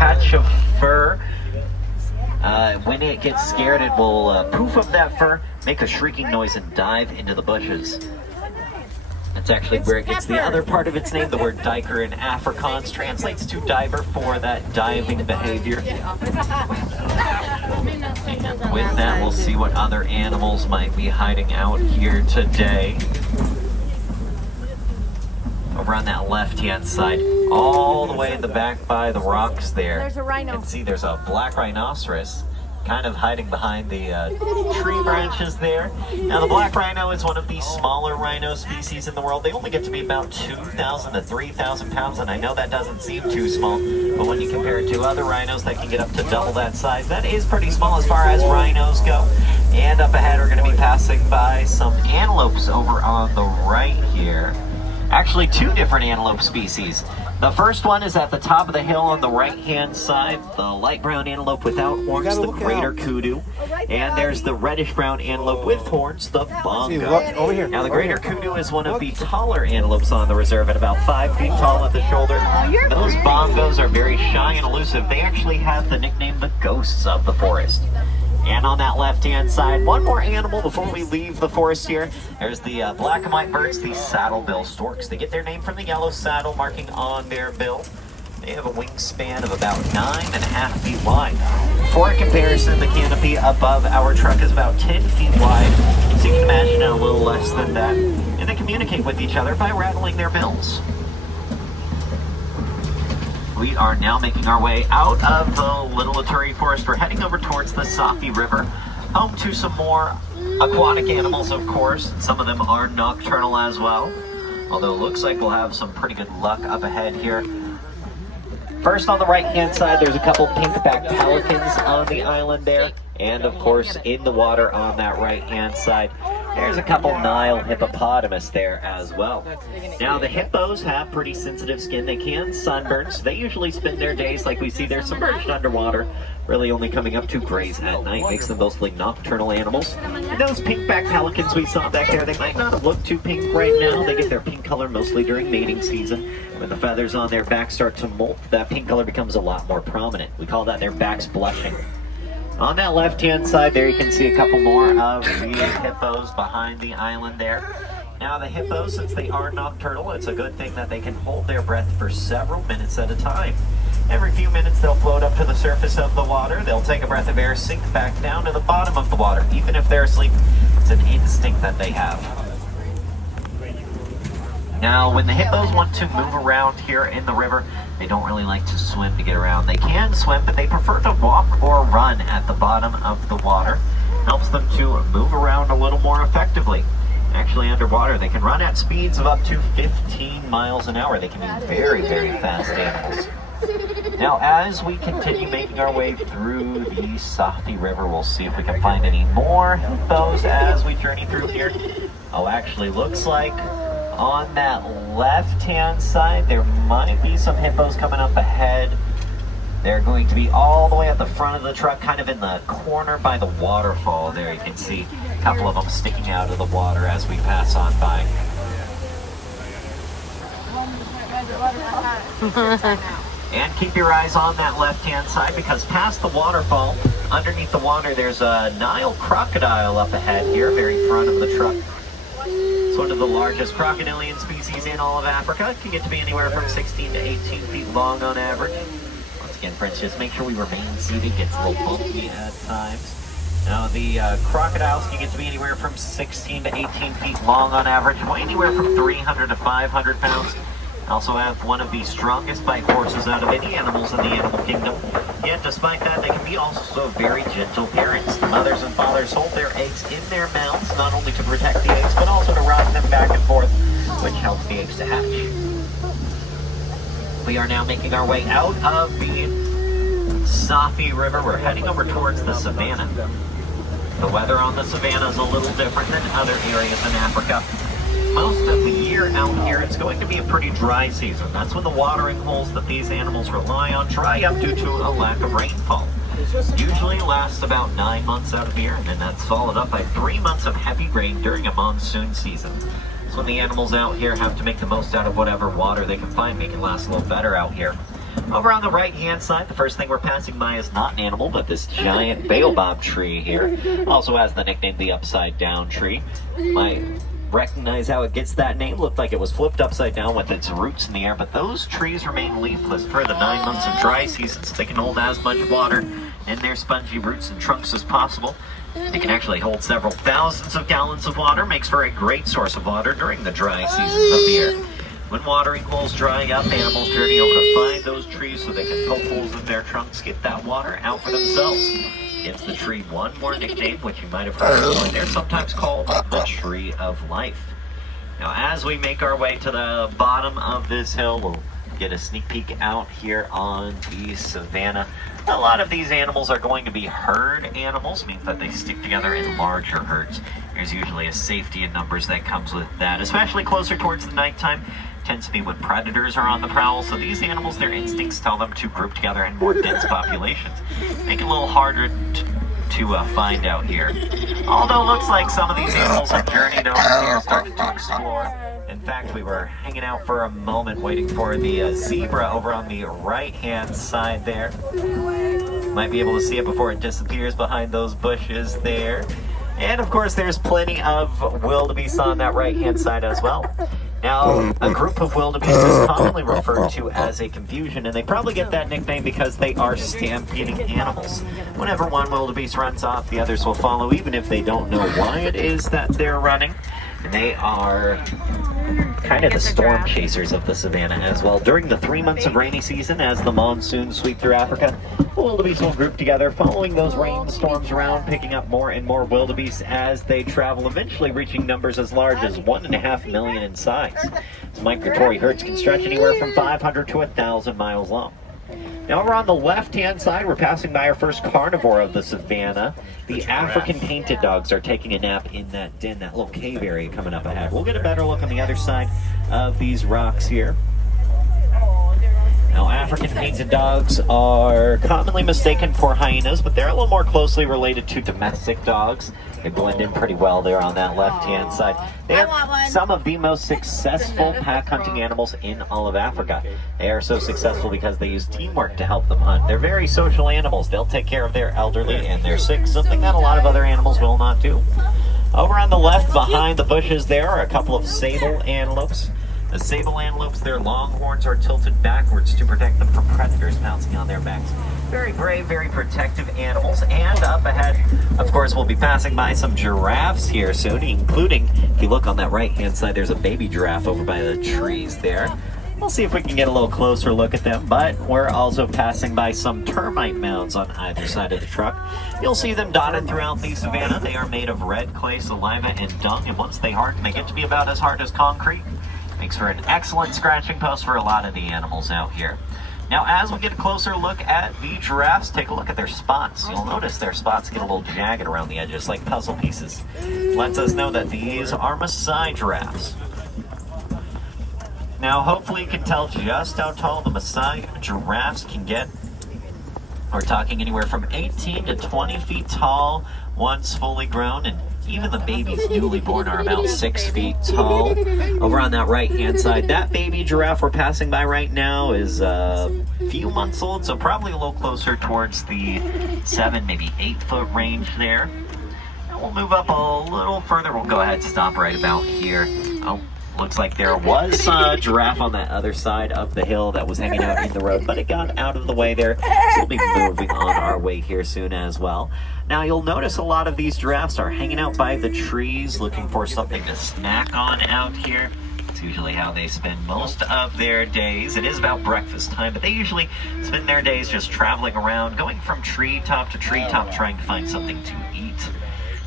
patch of fur. When it gets scared, it will poof up that fur, make a shrieking noise, and dive into the bushes. That's actually where it gets the other part of its name. The word diker in Afrikaans translates to diver for that diving behavior. And with that, we'll see what other animals might be hiding out here today. Over on that left-hand side, all the way in the back by the rocks there. There's a rhino. You can see there's a black rhinoceros kind of hiding behind the tree branches there. Now the black rhino is one of the smaller rhino species in the world. They only get to be about 2,000 to 3,000 pounds, and I know that doesn't seem too small, but when you compare it to other rhinos that can get up to double that size, that is pretty small as far as rhinos go. And up ahead we're going to be passing by some antelopes over on the right here. Actually, two different antelope species. The first one is at the top of the hill on the right-hand side, the light brown antelope without horns, the greater kudu. And there's the reddish-brown antelope with horns, the bongo. Over here. Now, the greater kudu is one of the taller antelopes on the reserve at about 5 feet tall at the shoulder. Those bongos are very shy and elusive. They actually have the nickname the ghosts of the forest. And on that left-hand side, one more animal before we leave the forest here. There's the black and white birds, the saddle-bill storks. They get their name from the yellow saddle marking on their bill. They have a wingspan of about 9.5 feet wide. For comparison, the canopy above our truck is about 10 feet wide. So you can imagine a little less than that. And they communicate with each other by rattling their bills. We are now making our way out of the Little Ituri Forest. We're heading over towards the Safi River, home to some more aquatic animals, of course. Some of them are nocturnal as well, although it looks like we'll have some pretty good luck up ahead here. First, on the right-hand side, there's a couple pink-backed pelicans on the island there, and of course, in the water on that right-hand side, there's a couple Nile hippopotamus there as well. Now, the hippos have pretty sensitive skin. They can sunburn, so they usually spend their days like we see they're submerged underwater, really only coming up to graze at night. Makes them mostly nocturnal animals. And those pink-backed pelicans we saw back there, they might not have looked too pink right now. They get their pink color mostly during mating season. When the feathers on their back start to molt, that pink color becomes a lot more prominent. We call that their backs blushing. On that left-hand side there, you can see a couple more of these hippos behind the island there. Now, the hippos, since they are nocturnal, it's a good thing that they can hold their breath for several minutes at a time. Every few minutes, they'll float up to the surface of the water. They'll take a breath of air, sink back down to the bottom of the water. Even if they're asleep, it's an instinct that they have. Now, when the hippos want to move around here in the river, they don't really like to swim to get around. They can swim, but they prefer to walk or run at the bottom of the water. Helps them to move around a little more effectively. Actually, underwater, they can run at speeds of up to 15 miles an hour. They can be very, very fast animals. Now, as we continue making our way through the Safi River, we'll see if we can find any more hippos as we journey through here. Oh, actually, looks like on that left-hand side, there might be some hippos coming up ahead. They're going to be all the way at the front of the truck, kind of in the corner by the waterfall there. You can see a couple of them sticking out of the water as we pass on by. And keep your eyes on that left-hand side, because past the waterfall, underneath the water, there's a Nile crocodile up ahead here, very front of the truck. It's one of the largest crocodilian species in all of Africa. It can get to be anywhere from 16 to 18 feet long on average. Once again, friends, just make sure we remain seated. It gets a little bumpy at times. Now, the crocodiles can get to be anywhere from 16 to 18 feet long on average, anywhere from 300 to 500 pounds. Also have one of the strongest bite forces out of any animals in the animal kingdom. Yet, despite that, they can be also very gentle parents. The mothers and fathers hold their eggs in their mouths, not only to protect the eggs, but also to rock them back and forth, which helps the eggs to hatch. We are now making our way out of the Safi River. We're heading over towards the savannah. The weather on the savannah is a little different than other areas in Africa. Most of the year out here, it's going to be a pretty dry season. That's when the watering holes that these animals rely on dry up due to a lack of rainfall. Usually lasts about 9 months out of the year, and then that's followed up by 3 months of heavy rain during a monsoon season. So when the animals out here have to make the most out of whatever water they can find, make it last a little better out here. Over on the right-hand side, the first thing we're passing by is not an animal, but this giant baobab tree here. Also has the nickname the Upside Down Tree. Might recognize how it gets that name. Looked like it was flipped upside down with its roots in the air, but those trees remain leafless for the 9 months of dry season, so they can hold as much water in their spongy roots and trunks as possible. They can actually hold several thousands of gallons of water, makes for a great source of water during the dry seasons of the year. When watering holes dry up, animals journey over to find those trees so they can poke holes in their trunks, get that water out for themselves. Gives the tree one more nickname, which you might have heard before. They're sometimes called the Tree of Life. Now, as we make our way to the bottom of this hill, we'll get a sneak peek out here on the savanna. A lot of these animals are going to be herd animals, means that they stick together in larger herds. There's usually a safety in numbers that comes with that, especially closer towards the nighttime. Tends to be when predators are on the prowl, so these animals, their instincts tell them to group together in more dense populations. Make it a little harder to find out here. Although it looks like some of these animals have journeyed over here, started to explore. In fact, we were hanging out for a moment waiting for the zebra over on the right-hand side there. Might be able to see it before it disappears behind those bushes there. And of course, there's plenty of wildebeest on that right-hand side as well. Now, a group of wildebeest is commonly referred to as a confusion, and they probably get that nickname because they are stampeding animals. Whenever one wildebeest runs off, the others will follow, even if they don't know why it is that they're running. And they are kind of the storm chasers of the savanna as well. During the 3 months of rainy season, as the monsoons sweep through Africa, the wildebeest will group together, following those rainstorms around, picking up more and more wildebeest as they travel, eventually reaching numbers as large as 1.5 million in size. These migratory herds can stretch anywhere from 500 to 1,000 miles long. Now, over on the left-hand side, we're passing by our first carnivore of the savanna. The African painted dogs are taking a nap in that den, that little cave area coming up ahead. We'll get a better look on the other side of these rocks here. Now, African painted dogs are commonly mistaken for hyenas, but they're a little more closely related to domestic dogs. They blend in pretty well there on that left-hand side. They are some of the most successful pack hunting animals in all of Africa. They are so successful because they use teamwork to help them hunt. They're very social animals. They'll take care of their elderly and their sick, something that a lot of other animals will not do. Over on the left, behind the bushes there, are a couple of sable antelopes. The sable antelopes, their long horns are tilted backwards to protect them from predators pouncing on their backs. Very brave, very protective animals. And up ahead, of course, we'll be passing by some giraffes here soon, including, if you look on that right-hand side, there's a baby giraffe over by the trees there. We'll see if we can get a little closer look at them, but we're also passing by some termite mounds on either side of the truck. You'll see them dotted throughout the savanna. They are made of red clay, saliva, and dung, and once they harden, they get to be about as hard as concrete. Makes for an excellent scratching post for a lot of the animals out here. Now, as we get a closer look at the giraffes, take a look at their spots. You'll notice their spots get a little jagged around the edges, like puzzle pieces. Lets us know that these are Maasai giraffes. Now, hopefully you can tell just how tall the Maasai giraffes can get. We're talking anywhere from 18 to 20 feet tall once fully grown, and even the babies newly born are about 6 feet tall. Over on that right-hand side, that baby giraffe we're passing by right now is a few months old, so probably a little closer towards the 7, maybe 8 foot range there. And we'll move up a little further. We'll go ahead and stop right about here. Oh, looks like there was a giraffe on that other side of the hill that was hanging out in the road, but it got out of the way there, so we'll be moving on our way here soon as well. Now, you'll notice a lot of these giraffes are hanging out by the trees, looking for something to snack on out here. It's usually how they spend most of their days. It is about breakfast time, but they usually spend their days just traveling around, going from treetop to treetop, trying to find something to eat.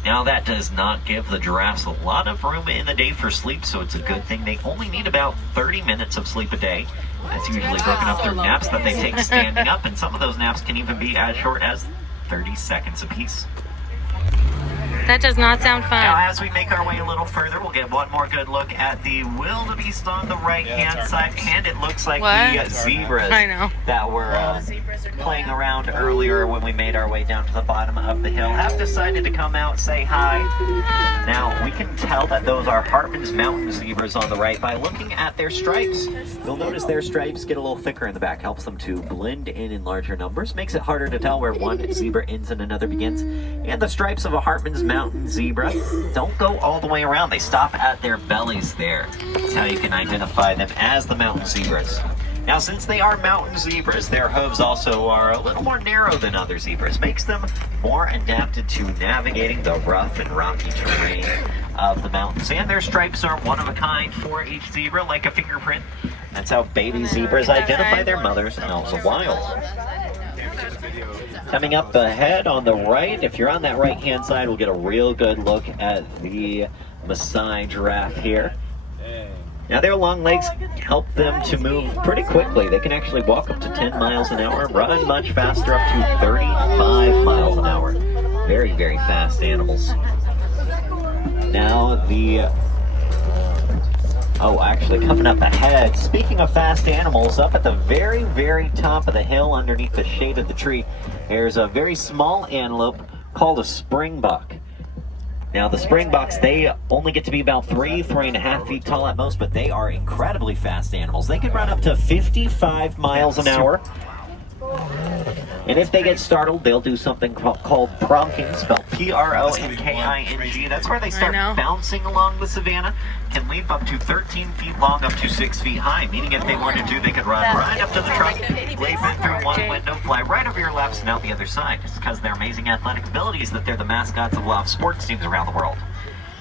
Now, that does not give the giraffes a lot of room in the day for sleep, so it's a good thing. They only need about 30 minutes of sleep a day. That's usually broken up through naps that they take standing up, and some of those naps can even be as short as 30 seconds apiece. That does not sound fun. Now, as we make our way a little further, we'll get one more good look at the wildebeest on the right-hand side, and it looks like the zebras that were playing around earlier when we made our way down to the bottom of the hill have decided to come out, say hi. Now, we can tell that those are Hartmann's mountain zebras on the right by looking at their stripes. You'll notice their stripes get a little thicker in the back, helps them to blend in larger numbers, makes it harder to tell where one zebra ends and another begins. And the stripes of a Hartmann's mountain zebra don't go all the way around. They stop at their bellies there. That's how you can identify them as the mountain zebras. Now, since they are mountain zebras, their hooves also are a little more narrow than other zebras, makes them more adapted to navigating the rough and rocky terrain of the mountains. And their stripes are one of a kind for each zebra, like a fingerprint. That's how baby zebras identify their mothers out in the wild. Coming up ahead on the right, if you're on that right-hand side, we'll get a real good look at the Maasai giraffe here. Now, their long legs help them to move pretty quickly. They can actually walk up to 10 miles an hour, run much faster, up to 35 miles an hour. Very, very fast animals. Now, actually coming up ahead, speaking of fast animals, up at the very, very top of the hill underneath the shade of the tree, there's a very small antelope called a springbuck. Now, the springbucks, they only get to be about 3.5 feet tall at most, but they are incredibly fast animals. They can run up to 55 miles an hour. And if they get startled, they'll do something called pronking, spelled P-R-O-N-K-I-N-G. That's where they start bouncing along the savanna. Can leap up to 13 feet long, up to 6 feet high, meaning if they wanted to, they could run right up to the truck, leap in through one window, fly right over your laps and out the other side. It's because of their amazing athletic abilities that they're the mascots of a lot of sports teams around the world.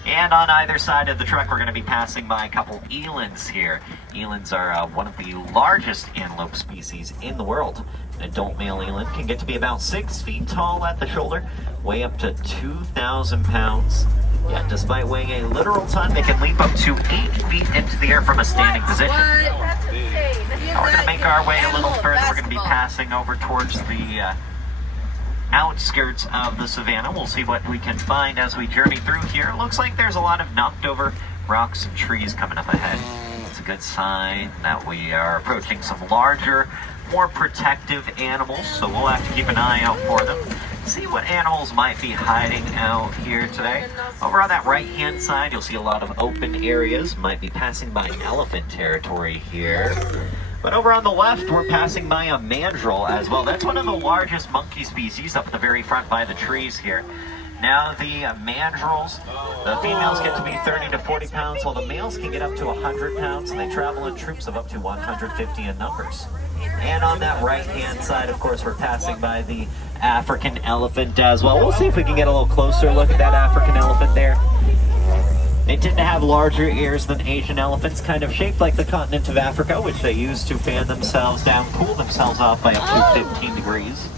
And on either side of the truck, we're going to be passing by a couple elands here. Elands are one of the largest antelope species in the world. An adult male eland can get to be about 6 feet tall at the shoulder, weigh up to 2,000 pounds. Yet, despite weighing a literal ton, they can leap up to 8 feet into the air from a standing position. Now, we're going to make our way a little further. We're going to be passing over towards the outskirts of the savanna. We'll see what we can find as we journey through here. It looks like there's a lot of knocked over rocks and trees coming up ahead. It's a good sign that we are approaching some larger, more protective animals, so we'll have to keep an eye out for them. See what animals might be hiding out here today. Over on that right-hand side, you'll see a lot of open areas. Might be passing by elephant territory here. But over on the left, we're passing by a mandrill as well. That's one of the largest monkey species up at the very front by the trees here. Now, the mandrills, the females get to be 30 to 40 pounds, while the males can get up to 100 pounds, and they travel in troops of up to 150 in numbers. And on that right-hand side, of course, we're passing by the African elephant as well. We'll see if we can get a little closer look at that African elephant there. They tend to have larger ears than Asian elephants, kind of shaped like the continent of Africa, which they use to fan themselves down, cool themselves off by up to 15 degrees.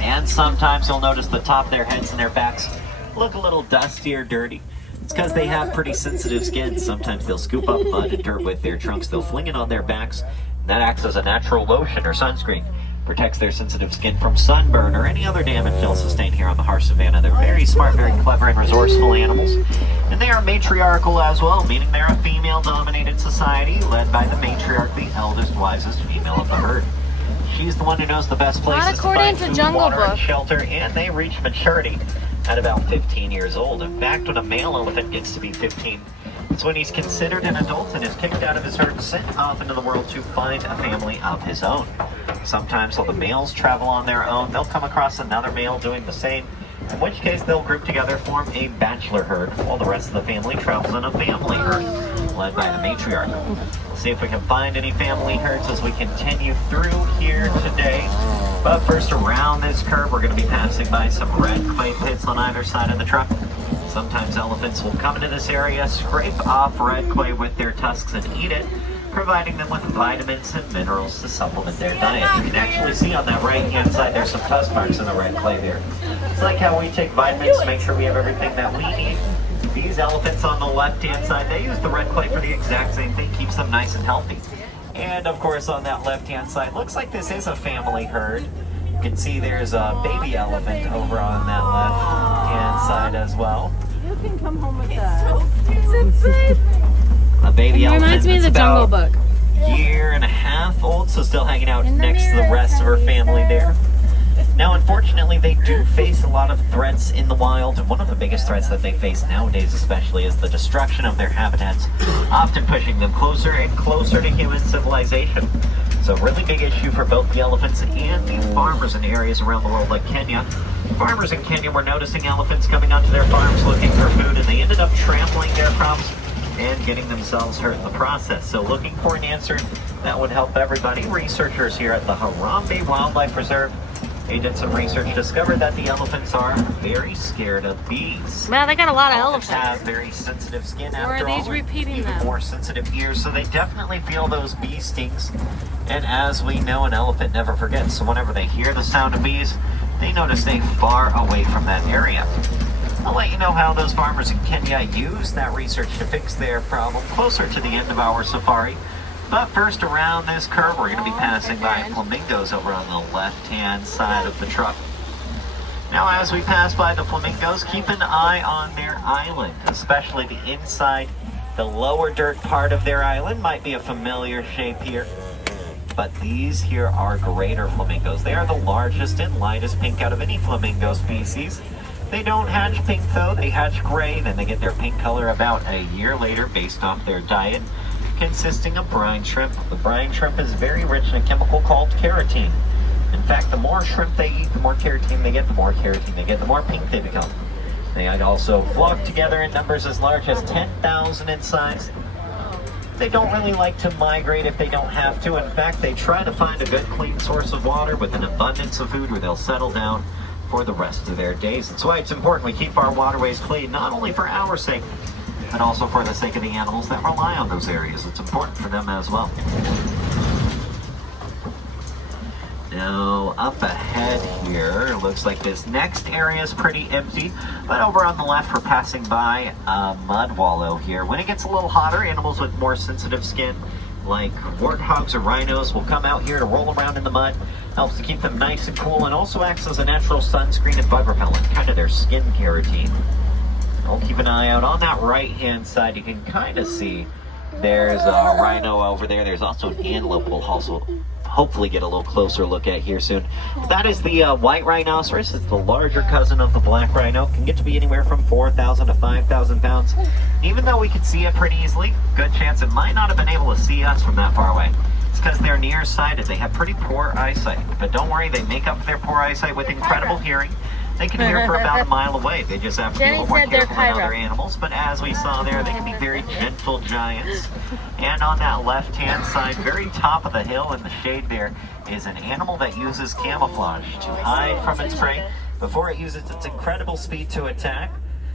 And sometimes you'll notice the top of their heads and their backs look a little dusty or dirty. It's because they have pretty sensitive skin. Sometimes they'll scoop up mud and dirt with their trunks. They'll fling it on their backs. And that acts as a natural lotion or sunscreen. Protects their sensitive skin from sunburn or any other damage they'll sustain here on the harsh savanna. They're very smart, very clever, and resourceful animals. And they are matriarchal as well, meaning they're a female-dominated society led by the matriarch, the eldest, wisest female of the herd. She's the one who knows the best places to find food, water, and shelter, and they reach maturity at about 15 years old. In fact, when a male elephant gets to be 15, it's when he's considered an adult and is kicked out of his herd and sent off into the world to find a family of his own. Sometimes while the males travel on their own, they'll come across another male doing the same, in which case they'll group together, form a bachelor herd, while the rest of the family travels in a family herd, led by the matriarch. We'll see if we can find any family herds as we continue through here today. But first, around this curve, we're going to be passing by some red clay pits on either side of the truck. Sometimes elephants will come into this area, scrape off red clay with their tusks and eat it, providing them with vitamins and minerals to supplement their diet. You can actually see on that right-hand side, there's some tusk marks in the red clay there. It's like how we take vitamins to make sure we have everything that we need. These elephants on the left-hand side, they use the red clay for the exact same thing, keeps them nice and healthy. And of course, on that left-hand side, looks like this is a family herd. You can see there's a baby elephant over on that left-hand side as well. You can come home with us. A baby It elephant. reminds me of the that's Jungle about Book. Year and a half old, so still hanging out next to the rest of her family there. Now, unfortunately, they do face a lot of threats in the wild, and one of the biggest threats that they face nowadays especially is the destruction of their habitats, often pushing them closer and closer to human civilization. So a really big issue for both the elephants and the farmers in areas around the world like Kenya. Farmers in Kenya were noticing elephants coming onto their farms looking for food, and they ended up trampling their crops and getting themselves hurt in the process. So looking for an answer that would help everybody, researchers here at the Harambe Wildlife Reserve, they did some research, discovered that the elephants are very scared of bees. Wow, they got a lot of Elephants elephants. have very sensitive skin Or are after all, these repeating even them? more sensitive ears, so they definitely feel those bee stings. And as we know, an elephant never forgets, so whenever they hear the sound of bees, they know to stay far away from that area. I'll let you know how those farmers in Kenya use that research to fix their problem closer to the end of our safari. But first, around this curve, we're going to be passing by flamingos over on the left-hand side of the truck. Now, as we pass by the flamingos, keep an eye on their island, especially the inside. The lower dirt part of their island might be a familiar shape here. But these here are greater flamingos. They are the largest and lightest pink out of any flamingo species. They don't hatch pink though, they hatch gray, then they get their pink color about a year later based off their diet, consisting of brine shrimp. The brine shrimp is very rich in a chemical called keratin. In fact, the more shrimp they eat, the more keratin they get, the more keratin they get, the more pink they become. They also flock together in numbers as large as 10,000 in size. They don't really like to migrate if they don't have to. In fact, they try to find a good clean source of water with an abundance of food where they'll settle down for the rest of their days. That's why it's important we keep our waterways clean, not only for our sake, but also for the sake of the animals that rely on those areas. It's important for them as well. Now, up ahead here, it looks like this next area is pretty empty, but over on the left, we're passing by a mud wallow here. When it gets a little hotter, animals with more sensitive skin, like warthogs or rhinos, will come out here to roll around in the mud. Helps to keep them nice and cool, and also acts as a natural sunscreen and bug repellent, kind of their skin keratin. I'll keep an eye out on that right-hand side. You can kind of see there's a rhino over there. There's also an antelope we'll also hopefully get a little closer look at here soon. That is the white rhinoceros. It's the larger cousin of the black rhino. Can get to be anywhere from 4,000 to 5,000 pounds. Even though we can see it pretty easily, good chance it might not have been able to see us from that far away. It's because they're nearsighted. They have pretty poor eyesight. But don't worry, they make up for their poor eyesight with incredible hearing. They can hear for about a mile away. They just have to be a little more careful than other animals. But as we saw there, they can be very gentle giants. And on that left-hand side, very top of the hill in the shade there, is an animal that uses camouflage to hide from its prey before it uses its incredible speed to attack.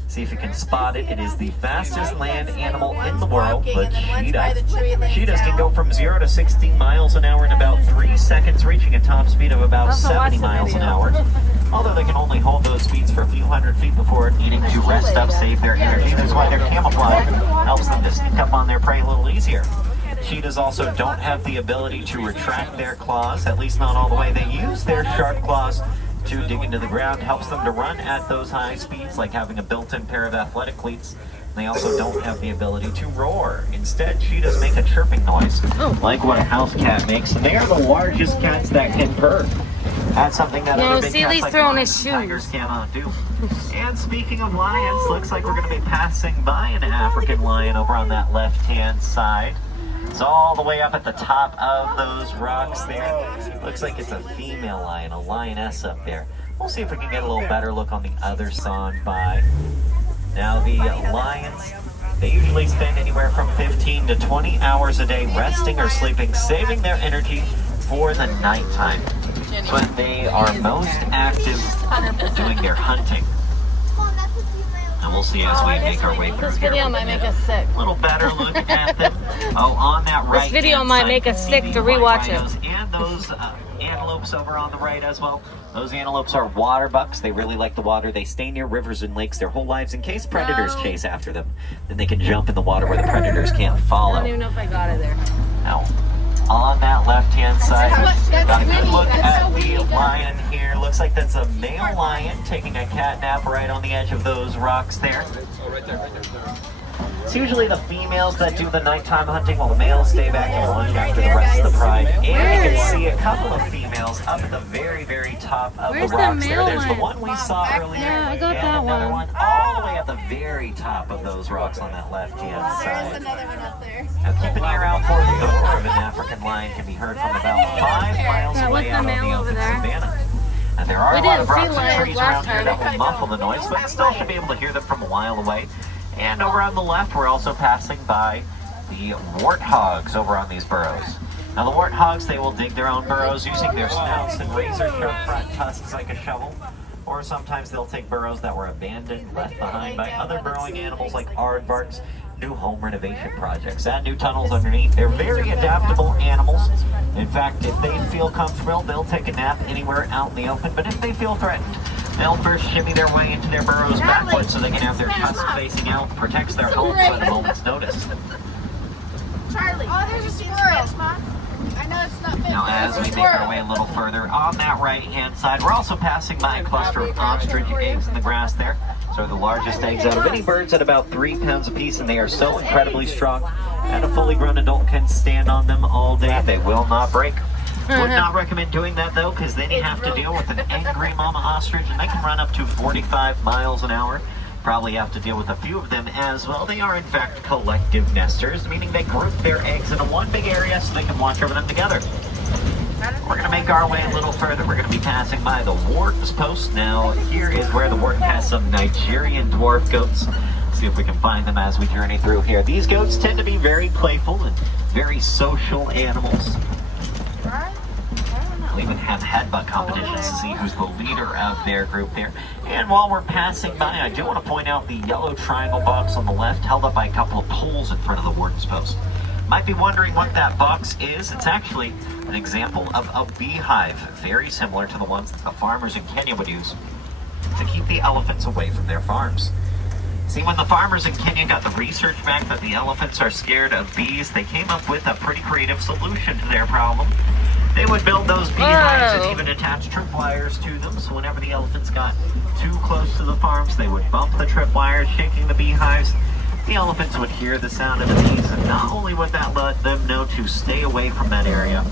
See if you can spot it. It is the fastest land animal in the world, the cheetah. Cheetahs can go from 0 to 16 miles an hour in about 3 seconds, reaching a top speed of about 70 miles an hour. Although they can only hold those speeds for a few hundred feet before needing to rest up, save their energy. That's why their camouflage helps them to sneak up on their prey a little easier. Cheetahs also don't have the ability to retract their claws, at least not all the way. They use their sharp claws to dig into the ground, helps them to run at those high speeds, like having a built-in pair of athletic cleats. They also don't have the ability to roar. Instead, cheetahs make a chirping noise, like what a house cat makes, and they are the largest cats that can purr. That's something that other big cats like lions and tigers cannot do. And speaking of lions, looks like we're going to be passing by an African lion over on that left-hand side. It's all the way up at the top of those rocks there. Looks like it's a female lion, a lioness up there. We'll see if we can get a little better look on the other side by. Now the lions, they usually spend anywhere from 15 to 20 hours a day resting or sleeping, saving their energy for the nighttime. It's when they are most active doing their hunting. And we'll see as we make our way through. This video might make us sick. A little better look at them. Oh, on that right. This video might make us sick to rewatch it. And those antelopes over on the right as well. Those antelopes are water bucks. They really like the water. They stay near rivers and lakes their whole lives in case predators chase after them. Then they can jump in the water where the predators can't follow. I don't even know if I got it there. Now, on that left-hand side, got a good look at the lion here. looks like that's a male lion taking a cat nap right on the edge of those rocks there. Oh, right there. It's usually the females that do the nighttime hunting while the males stay back and lunch after the rest of the pride. And you can see a couple of females up at the very, very top of Where's the the rocks there. male There's the one? one we saw earlier. Yeah, I got and that another one. all the way at the very top of those rocks on that left-hand There's side. another one up there. Now keep an ear out for the roar of an African lion can be heard from about 5 miles Yeah, what's away the out on the male over open there? savanna. And there are We a lot of didn't see rocks and lions trees last around here time. that will muffle the noise, but still should be able to hear them from a while away. And over on the left, we're also passing by the warthogs over on these burrows. Now the warthogs, they will dig their own burrows using their snouts and razor-sharp front tusks like a shovel. Or sometimes they'll take burrows that were abandoned, left behind by other burrowing animals like aardvarks, new home renovation projects. Add new tunnels underneath. They're very adaptable animals. In fact, if they feel comfortable, they'll take a nap anywhere out in the open. But if they feel threatened, they'll first shimmy their way into their burrows backwards so they can have their tusks facing out. Protects their homes at a moment's notice. Charlie. Oh, there's a squirrel. I know it's not big. Now, as we make our way a little further on that right-hand side, we're also passing by a cluster of ostrich eggs in the grass there. So the largest eggs out of any birds at about 3 pounds apiece, and they are so incredibly strong that a fully grown adult can stand on them all day. They will not break. Would not recommend doing that though, because then you have to deal with an angry mama ostrich, and they can run up to 45 miles an hour. Probably have to deal with a few of them as well. They are in fact collective nesters, meaning they group their eggs into one big area so they can watch over them together. We're going to make our way a little further. We're going to be passing by the warden's post. Now, here is where the warden has some Nigerian dwarf goats. See if we can find them as we journey through here. These goats tend to be very playful and very social animals. They'll even have headbutt competitions to see who's the leader of their group there. And while we're passing by, I do want to point out the yellow triangle box on the left, held up by a couple of poles in front of the warden's post. Might be wondering what that box is. It's actually an example of a beehive, very similar to the ones that the farmers in Kenya would use to keep the elephants away from their farms. See, when the farmers in Kenya got the research back that the elephants are scared of bees, they came up with a pretty creative solution to their problem. They would build those beehives and even attach tripwires to them, so whenever the elephants got too close to the farms, they would bump the tripwires, shaking the beehives. The elephants would hear the sound of the bees, and not only would that let them know to stay away from that area,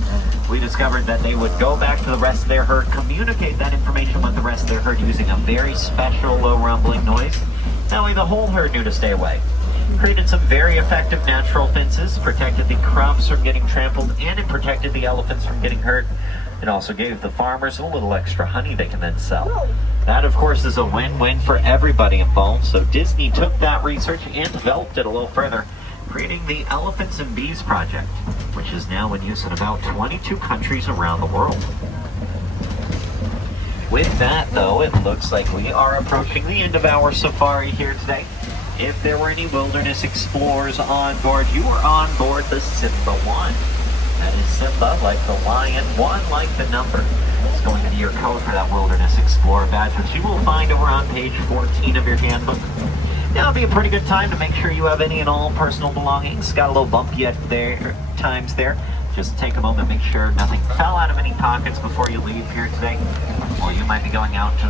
we discovered that they would go back to the rest of their herd, communicate that information with the rest of their herd using a very special low rumbling noise. That way the whole herd knew to stay away. Created some very effective natural fences, protected the crops from getting trampled, and it protected the elephants from getting hurt. It also gave the farmers a little extra honey they can then sell. That, of course, is a win-win for everybody involved, so Disney took that research and developed it a little further, creating the Elephants and Bees Project, which is now in use in about 22 countries around the world. With that, though, it looks like we are approaching the end of our safari here today. If there were any wilderness explorers on board, you are on board the Simba 1. That is Simba, like the lion, 1 like the number. It's going to be your code for that Wilderness Explorer badge, which you will find over on page 14 of your handbook. Now would be a pretty good time to make sure you have any and all personal belongings. Got a little bumpy at times there. Just take a moment, make sure nothing fell out of any pockets before you leave here today. Or you might be going out to